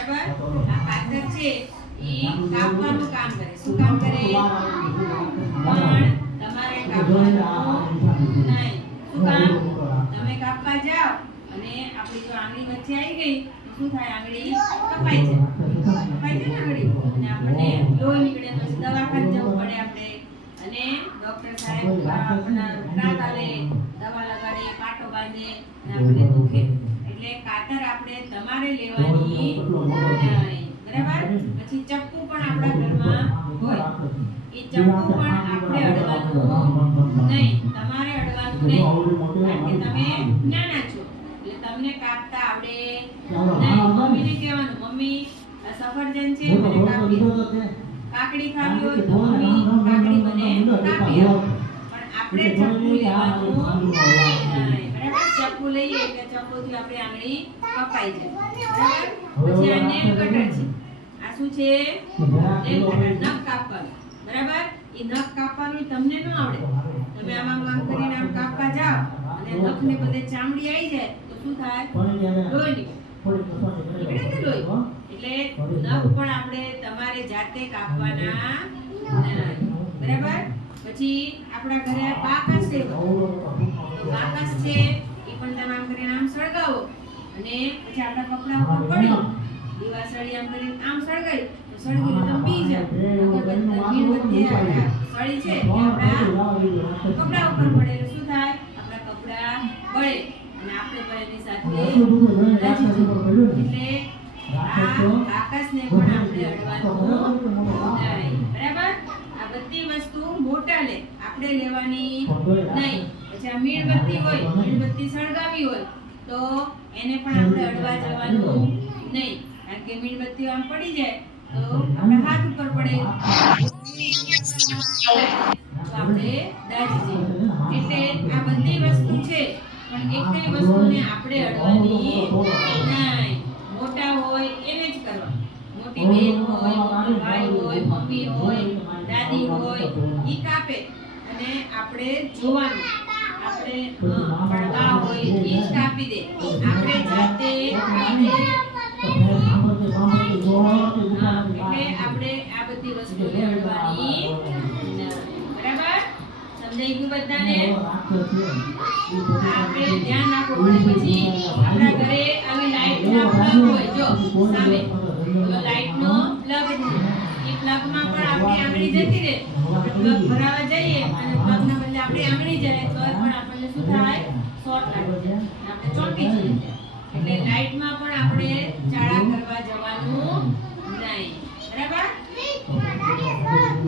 બરાબર? આ પાદર છે એ કાપવાનું કામ કરે. શું કામ કરે? પણ તમારે કાપવાનું નહીં. શું કામ? તમે કાપવા જાઓ અને આપણી જો આંગળી વચ્ચે આવી ગઈ. શું થાય? આંગળી કપાઈ છે. કપાઈ છે ને આંગળી? અને આપણને લોહી નીકળે પછી દવાખાને જવું પડે આપણે. અને ડોક્ટર સાહેબ આપણા રાત આલે દવા લગાડે, પાટો બાંધે, અને આપણને દુખે. એટલે કાતર આપણે તમારે લેવાની બરાબર પછી ચપ્પુ પણ આપણા ઘરમાં હોય એ ચપ્પુ પણ આપણે અડવાનું નહીં તમારે અડવાનું નહીં કારણ કે તમે નાના છો એટલે તમને કાપતા આવડે નહીં મમ્મીને કહેવાનું મમ્મી સફરજન છે મને કાપી કાકડી ખાવી હોય તો મમ્મી કાકડી મને કાપી આપણે ચપ્પુ લેવાનું. બરાબર? ચપ્પુ લઈએ એટલે ચપ્પુથી આપણે આંગળી કપાઈ જાય. બરાબર? પછી આ નેલ કટર છે. આ શું છે? નેલ કટર નખ કાપવાનું. બરાબર? એ નખ કાપવાનું તમને ન આવડે. તમે આમાં આમ આમ કરીને આમ કાપવા જાઓ અને નખને બધે ચામડી આવી જાય તો શું થાય? લોહી નીકળે નીકળે ને લોહી એટલે નખ પણ આપણે તમારે જાતે કાપવાના બરાબર? પછી આપણા ઘરે બાકસ છે. બાકસ છે એ પણ તમે આમ કરીને આમ સળગાવો. અને પછી આપણા કપડા ઉપર પડી દીવા સળી આમ કરીને આમ સળગાવી સળગી તો પી આ સળી છે આપણા કપડા ઉપર પડે. એટલે શું થાય? આપણા કપડા બળે. અને આપણે પણ એની સાથે એટલે આ આકાશને પણ આપણે અડવાનું નહીં. બરાબર આ બધી મોટા લે આપણે લેવાની નહીં. પછી આ મીણબત્તી હોય મીણબત્તી સળગાવી હોય તો એને પણ આપણે અડવા જવાનું નહીં. કારણ કે મીણબત્તી આમ પડી જાય તો આપણે હાથ ઉપર પડે. તો આપણે દાજી જઈએ એટલે આ બધી વસ્તુ છે પણ એકય વસ્તુને આપણે અડવાની નહીં. મોટા હોય એને જ કરવા મોટી બેન હોય મોટો ભાઈ હોય મમ્મી હોય દાદી હોય ઈ કાપે અને આપણે જોવાનું. આપણે પડદા હોય ઈ જ કાપી દે. આપણે જાતે આપણે એટલે આપણે આ બધી વસ્તુ અડવાની બરાબર? સમજાઈ ગયું બધાને? આપણે ધ્યાન રાખવું પડે પછી આપણા ઘરે આવી લાઈટના પ્લગ હોય જો સામે. તો લાઈટનો પ્લગ એ પ્લગમાં આપણી આંગળી જતી રહે. આપણે ભરાવા જઈએ અને પગના બદલે આપણી આંગળી જાય તો પણ આપણને શું થાય? શોર્ટ લાગે. આપણે ચોંટી જઈએ. એટલે લાઇટમાં પણ આપણે